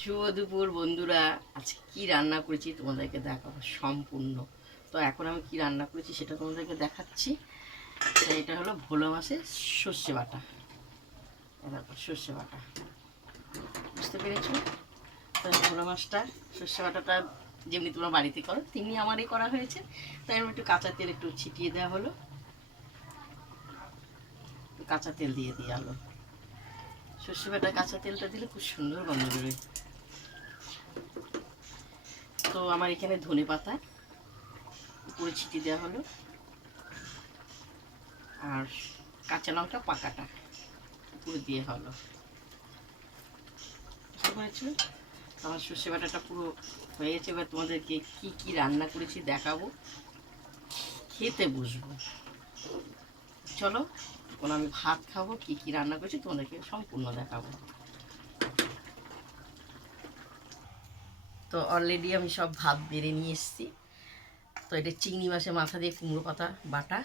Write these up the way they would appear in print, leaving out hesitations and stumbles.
শুভ দুপুর বন্ধুরা। আজকে কি রান্না করেছি তোমাদেরকে দেখাবো সম্পূর্ণ। তো এখন আমি কি রান্না করেছি সেটা তোমাদেরকে দেখাচ্ছি। তো এটা হলো ভোলা মাছের সর্ষে বাটা। দেখো সর্ষে বাটা, বুঝতে পেরেছো? তো ভোলা মাছটা সর্ষে বাটাটা যেমনি তোমরা বাড়িতে করো তেমনি আমারই করা হয়েছে। তাই আমি একটু কাঁচা তেল একটু ছিটিয়ে দেওয়া হলো, কাঁচা তেল দিয়ে দেওয়া হলো। সর্ষে বাটা কাঁচা তেলটা দিলে খুব সুন্দর গন্ধ বেরোয়। তো আমার এখানে ধনে পাতা উপরে ছিটিয়ে দেওয়া হলো, আর কাঁচা লঙ্কা পাকাটা পুরো দিয়ে হলো। বুঝতে পেরেছো? আমার সর্ষে বাটাটা পুরো হয়ে গেছে। এবার তোমাদেরকে কি কি রান্না করেছি দেখাবো, খেতে বসবো। চলো, এখন আমি ভাত খাবো, কি কি রান্না করেছি তোমাদেরকে সম্পূর্ণ দেখাবো। তো অলরেডি আমি সব ভাত বেড়ে নিয়ে এসেছি। তো এটা চিংড়ি মাছের মাথা দিয়ে কুমড়ো পাতা বাটা,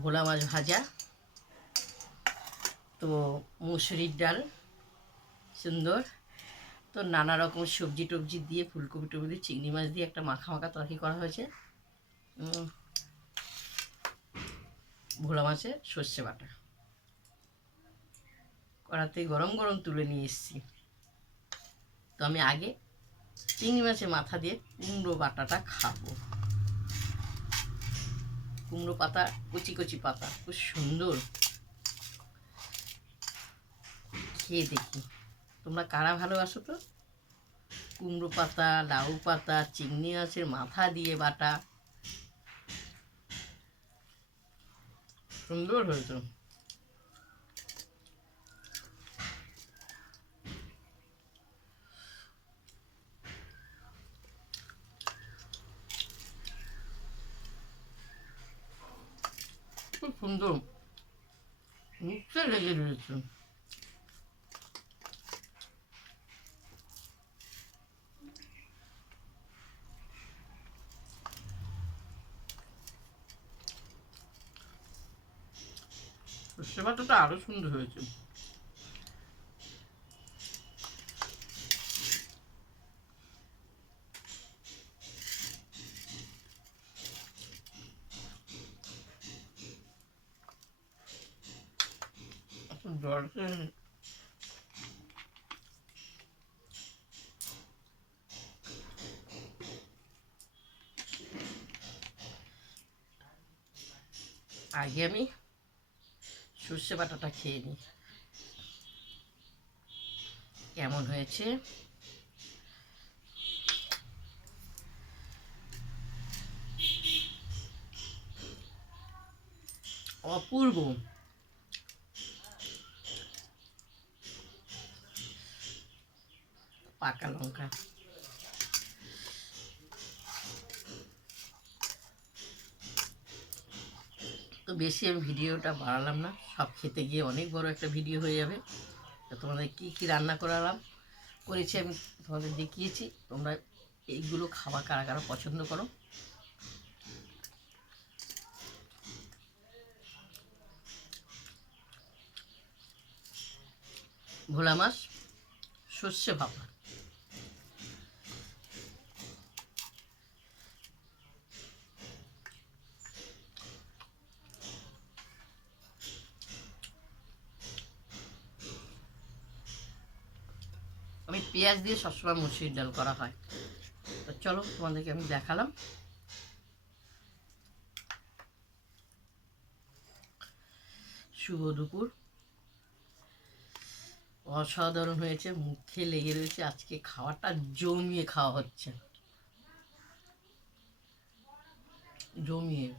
ভোলা মাছ ভাজা, তো মুসুরির ডাল সুন্দর, তো নানা রকম সবজি টবজি দিয়ে ফুলকপি টবজি চিংড়ি মাছ দিয়ে একটা মাখা মাখা তরকারি করা হয়েছে। ভোলা মাছের সর্ষে বাটা কড়াতে গরম গরম তুলে নিয়ে এসেছি। তো আমি আগে চিংড়ি মাছের মাথা দিয়ে কুমড়ো বাটাটা খাবো। কুমড়ো পাতা, কচি কচি পাতা, খুব সুন্দর। খেয়ে দেখি তোমরা কারা ভালোবাসো। তো কুমড়ো পাতা, লাউ পাতা, চিংড়ি মাছের মাথা দিয়ে বাটা, সুন্দর হয়েছে। খুব সুন্দর, মুখে লেগে রয়েছে। সর্ষে বাটাটা আরো সুন্দর হয়েছে। আগে আমি সর্ষে বাটাটা খেয়ে নিই কেমন হয়েছে। অপূর্ব। পাকা লঙ্কা, তো বেশি আমি ভিডিওটা বাড়ালাম না, সব খেতে গিয়ে অনেক বড় একটা ভিডিও হয়ে যাবে। তো তোমাদের কি কি রান্না করেছি আমি তোমাদের দেখিয়েছি। তোমরা এইগুলো খাওয়া কারা কারা পছন্দ করো। ভোলা মাছ সর্ষে ভাপা, আমি পেঁয়াজ দিয়ে সবসময় মুসুরির ডাল করা হয়। তো চলো তোমাদেরকে আমি দেখালাম। শুভ দুপুর, অসাধারণ হয়েছে, মুখে লেগে রয়েছে। আজকে খাওয়াটা জমিয়ে খাওয়া হচ্ছে, জমিয়ে।